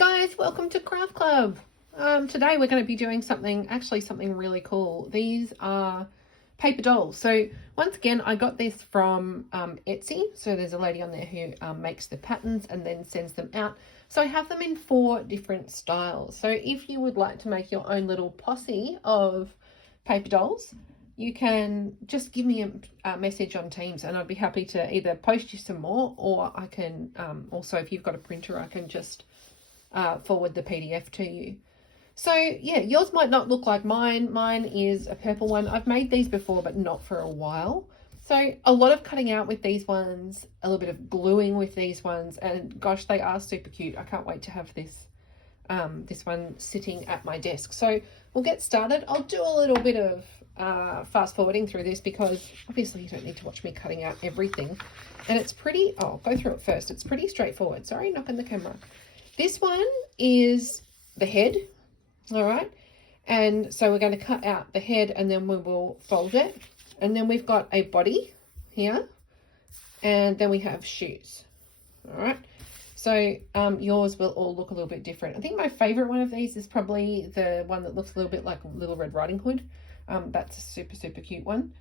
guys, welcome to Craft Club. Today we're going to be doing something really cool. These are paper dolls. So once again, I got this from Etsy. So there's a lady on there who makes the patterns and then sends them out. So I have them in 4 different styles. So if you would like to make your own little posse of paper dolls, you can just give me a message on Teams and I'd be happy to either post you some more, or I can also, if you've got a printer, I can just forward the PDF to you. So yeah, yours might not look like mine. Mine is a purple one. I've made these before, but not for a while. So a lot of cutting out with these ones, a little bit of gluing with these ones, and gosh, they are super cute. I can't wait to have this this one sitting at my desk. So we'll get started. I'll do a little bit of fast forwarding through this because obviously you don't need to watch me cutting out everything. And it's pretty, I'll go through it first. It's pretty straightforward. Sorry, knocking the camera. This one is the head, all right? And so we're going to cut out the head and then we will fold it. And then we've got a body here, and then we have shoes, all right? So yours will all look a little bit different. I think my favorite one of these is probably the one that looks a little bit like Little Red Riding Hood. That's a super, super cute one.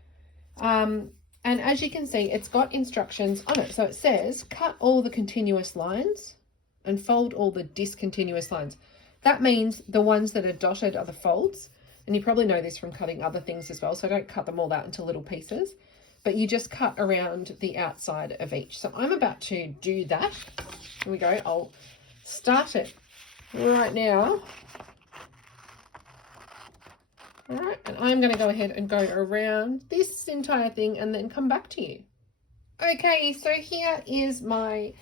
And as you can see, it's got instructions on it. So it says, cut all the continuous lines and fold all the discontinuous lines. That means the ones that are dotted are the folds. And you probably know this from cutting other things as well. So don't cut them all out into little pieces, but you just cut around the outside of each. So I'm about to do that. Here we go. I'll start it right now. All right, and I'm going to go ahead and go around this entire thing and then come back to you. Okay, so here is my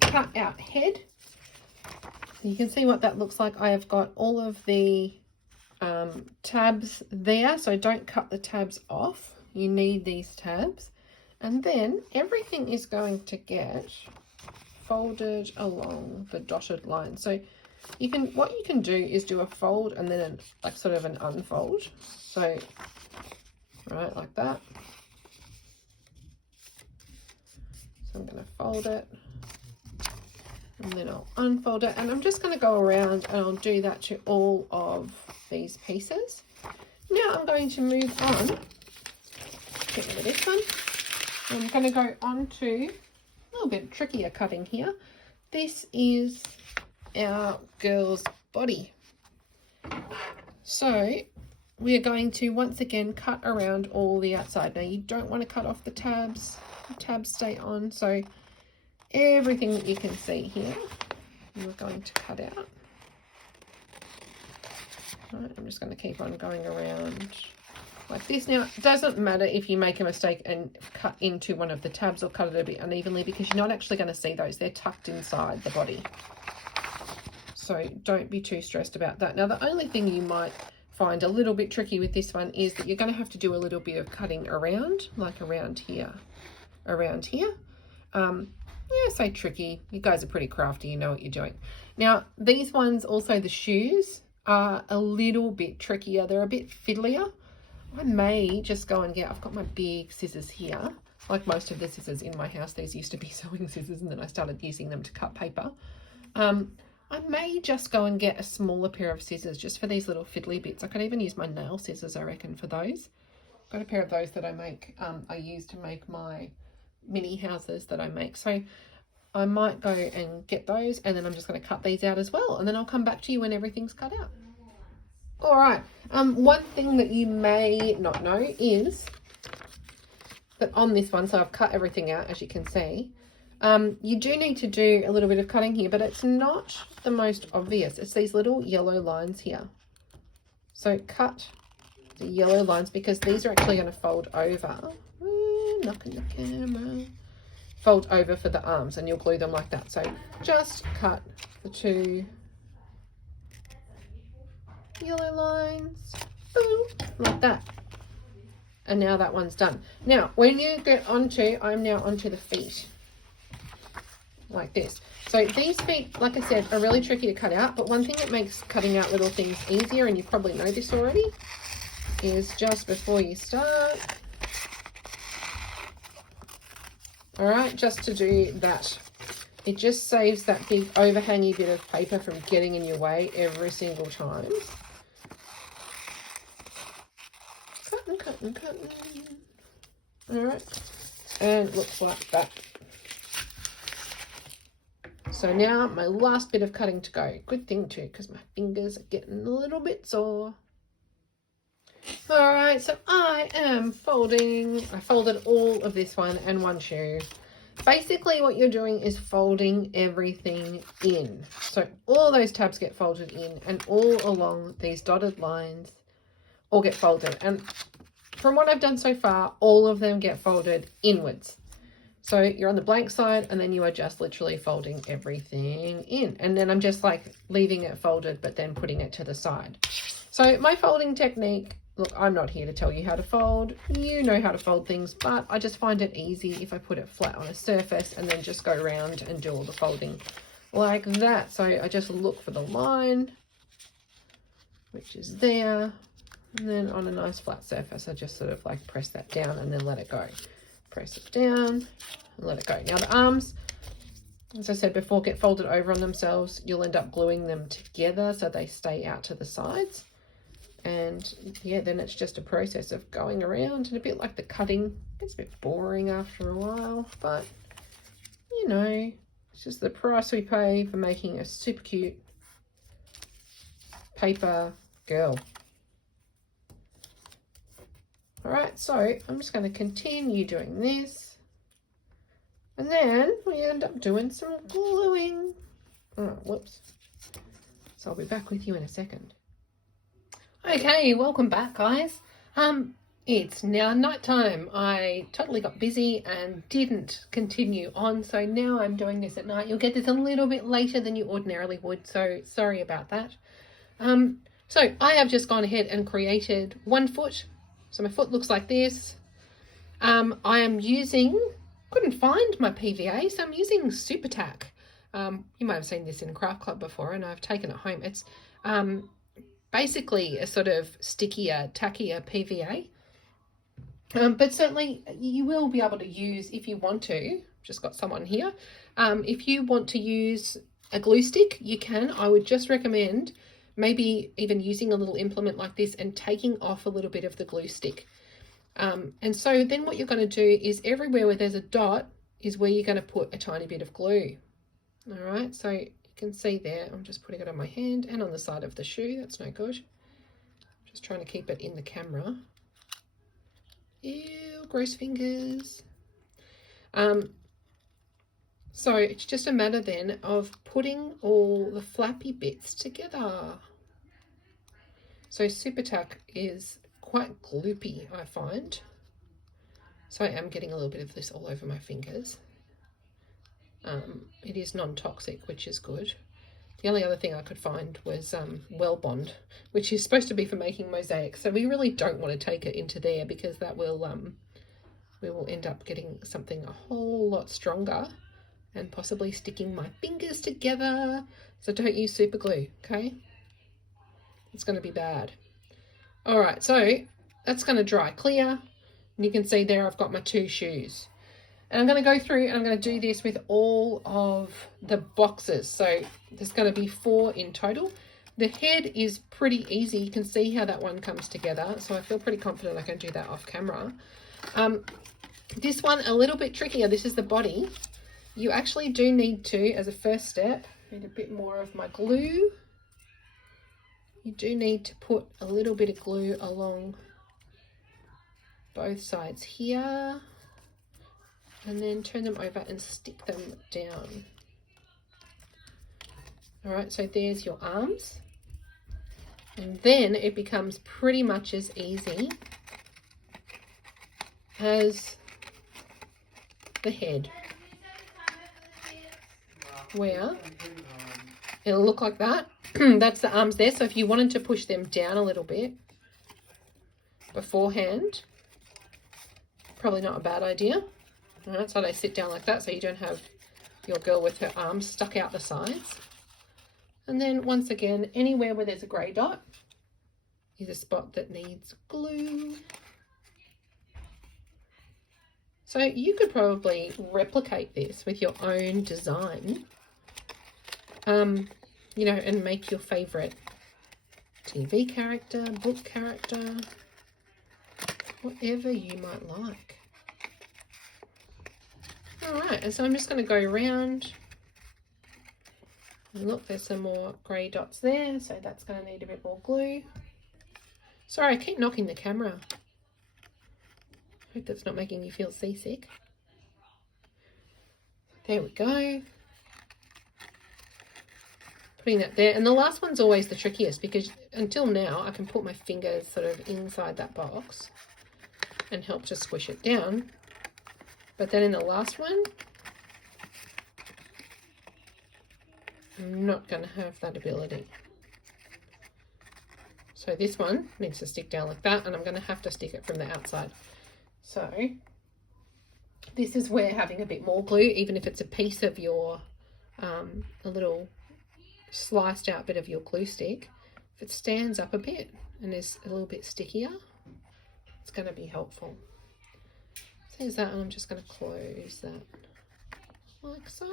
cut out head. You can see what that looks like. I have got all of the tabs there, so don't cut the tabs off. You need these tabs. And then everything is going to get folded along the dotted line. So you can, what you can do is do a fold and then like sort of an unfold. So right, like that. So I'm going to fold it and then I'll unfold it, and I'm just going to go around and I'll do that to all of these pieces. Now I'm going to move on. Get rid of this one. I'm going to go on to a little bit trickier cutting here. This is our girl's body. So we are going to once again cut around all the outside. Now you don't want to cut off the tabs. The tabs stay on. So everything that you can see here, we're going to cut out. All right, I'm just going to keep on going around like this. Now, it doesn't matter if you make a mistake and cut into one of the tabs or cut it a bit unevenly, because you're not actually going to see those. They're tucked inside the body. So don't be too stressed about that. Now, the only thing you might find a little bit tricky with this one is that you're going to have to do a little bit of cutting around, like around here, around here. Yeah, say tricky. You guys are pretty crafty. You know what you're doing. Now, these ones, also the shoes, are a little bit trickier. They're a bit fiddlier. I may just go and get, I've got my big scissors here. Like most of the scissors in my house, these used to be sewing scissors and then I started using them to cut paper. I may just go and get a smaller pair of scissors just for these little fiddly bits. I could even use my nail scissors, I reckon, for those. Got a pair of those that I make, I use to make my mini houses that I make. So I might go and get those, and then I'm just going to cut these out as well, and then I'll come back to you when everything's cut out. All right, one thing that you may not know is that on this one, so I've cut everything out, as you can see, you do need to do a little bit of cutting here, but it's not the most obvious. It's these little yellow lines here. So cut the yellow lines because these are actually going to fold over. Knocking the camera. Fold over for the arms, and you'll glue them like that. So just cut the 2 yellow lines, boom, like that. And now that one's done. Now, when you get onto, I'm now onto the feet, like this. So these feet, like I said, are really tricky to cut out, but one thing that makes cutting out little things easier, and you probably know this already, is just before you start, all right, just to do that It just saves that big overhangy bit of paper from getting in your way every single time. Cutting, cutting, cutting. Alright, and it looks like that. So now my last bit of cutting to go. Good thing too, because my fingers are getting a little bit sore. Alright, so I am folding. I folded all of this one and one shoe. Basically what you're doing is folding everything in. So all those tabs get folded in, and all along these dotted lines all get folded. And from what I've done so far, all of them get folded inwards. So you're on the blank side, and then you are just literally folding everything in. And then I'm just like leaving it folded, but then putting it to the side. So my folding technique, look, I'm not here to tell you how to fold. You know how to fold things, but I just find it easy if I put it flat on a surface and then just go around and do all the folding like that. So I just look for the line, which is there. And then on a nice flat surface, I just sort of like press that down and then let it go. Press it down and let it go. Now the arms, as I said before, get folded over on themselves. You'll end up gluing them together so they stay out to the sides. And yeah, then it's just a process of going around, and a bit like the cutting. It gets a bit boring after a while, but you know, it's just the price we pay for making a super cute paper girl. All right, so I'm just going to continue doing this, and then we end up doing some gluing. Oh, whoops. So I'll be back with you in a second. Okay, welcome back, guys. It's now nighttime. I totally got busy and didn't continue on, so now I'm doing this at night. You'll get this a little bit later than you ordinarily would, so sorry about that. So I have just gone ahead and created one foot. So my foot looks like this. I am using, couldn't find my PVA, so I'm using Super Tack. You might have seen this in Craft Club before, and I've taken it home. It's basically a sort of stickier, tackier PVA. But certainly you will be able to use, if you want to, just got someone here. If you want to use a glue stick, you can. I would just recommend maybe even using a little implement like this and taking off a little bit of the glue stick. And so then what you're going to do is everywhere where there's a dot is where you're going to put a tiny bit of glue. All right, so you can see there, I'm just putting it on my hand and on the side of the shoe. That's no good. Just trying to keep it in the camera. Ew, gross fingers. So it's just a matter then of putting all the flappy bits together. So Super Tack is quite gloopy, I find. So I am getting a little bit of this all over my fingers. It is non-toxic, which is good. The only other thing I could find was Wellbond, which is supposed to be for making mosaics. So we really don't want to take it into there, because that will we will end up getting something a whole lot stronger and possibly sticking my fingers together. So don't use super glue, okay? It's going to be bad. All right, so that's going to dry clear. And you can see there I've got my two shoes. And I'm going to go through and I'm going to do this with all of the boxes. So there's going to be 4 in total. The head is pretty easy. You can see how that one comes together. So I feel pretty confident I can do that off camera. This one, a little bit trickier. This is the body. You actually do need to, as a first step, need a bit more of my glue. You do need to put a little bit of glue along both sides here, and then turn them over and stick them down. All right, so there's your arms. And then it becomes pretty much as easy as the head, where it'll look like that. That's the arms there. So if you wanted to push them down a little bit beforehand, probably not a bad idea. All right, so they sit down like that, so you don't have your girl with her arms stuck out the sides. And then once again, anywhere where there's a grey dot is a spot that needs glue. So you could probably replicate this with your own design, you know, and make your favorite TV character, book character, whatever you might like. All right, and so I'm just going to go around. And look, there's some more grey dots there, so that's going to need a bit more glue. Sorry, I keep knocking the camera. Hope that's not making you feel seasick. There we go. Putting that there. And the last one's always the trickiest because until now I can put my fingers sort of inside that box and help to squish it down. But then in the last one, I'm not going to have that ability. So this one needs to stick down like that, and I'm going to have to stick it from the outside. So this is where having a bit more glue, even if it's a piece of your, a little sliced out bit of your glue stick, if it stands up a bit and is a little bit stickier, it's going to be helpful. So there's that, and I'm just going to close that like so.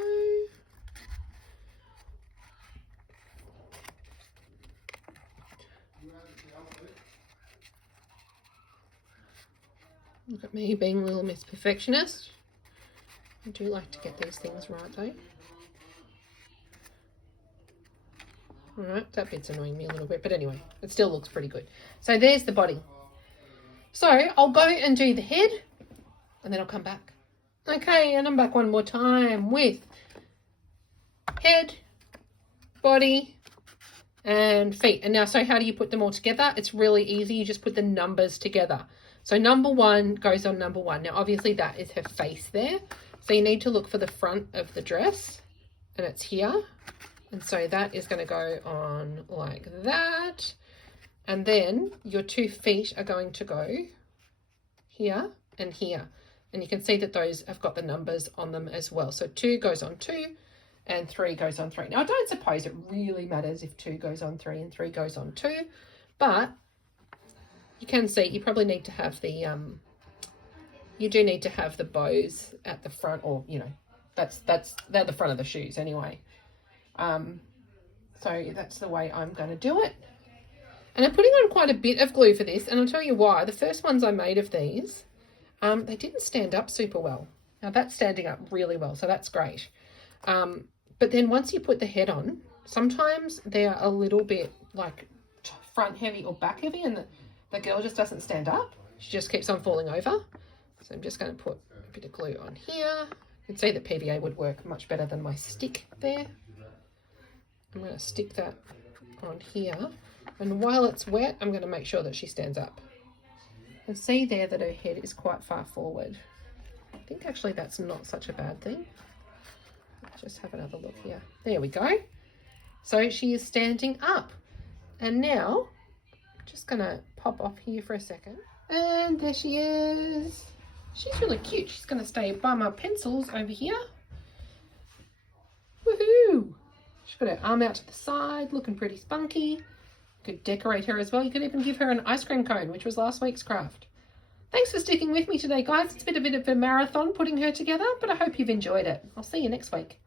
Look at me being a little Miss Perfectionist. I do like to get these things right though. Alright, that bit's annoying me a little bit, but anyway, it still looks pretty good. So there's the body. So I'll go and do the head, and then I'll come back. Okay, and I'm back one more time with head, body, and feet. And now, so how do you put them all together? It's really easy. You just put the numbers together. So number 1 goes on number 1. Now, obviously that is her face there. So you need to look for the front of the dress, and it's here. And so that is going to go on like that. And then your 2 feet are going to go here and here. And you can see that those have got the numbers on them as well. So 2 goes on 2 and 3 goes on 3. Now, I don't suppose it really matters if 2 goes on 3 and 3 goes on 2, but you can see you probably need to have the, you do need to have the bows at the front, or, you know, they're the front of the shoes anyway. So that's the way I'm going to do it. And I'm putting on quite a bit of glue for this, and I'll tell you why. The first ones I made of these, they didn't stand up super well. Now that's standing up really well, so that's great. But then once you put the head on, sometimes they're a little bit like front heavy or back heavy, and the girl just doesn't stand up. She just keeps on falling over. So I'm just going to put a bit of glue on here. You can see that PVA would work much better than my stick there. I'm going to stick that on here. And while it's wet, I'm going to make sure that she stands up. You can see there that her head is quite far forward. I think actually that's not such a bad thing. Let's just have another look here. There we go. So she is standing up. And now, I'm just going to pop off here for a second. And there she is. She's really cute. She's going to stay by my pencils over here. Woohoo! She's got her arm out to the side, looking pretty spunky. You could decorate her as well. You could even give her an ice cream cone, which was last week's craft. Thanks for sticking with me today, guys. It's been a bit of a marathon putting her together, but I hope you've enjoyed it. I'll see you next week.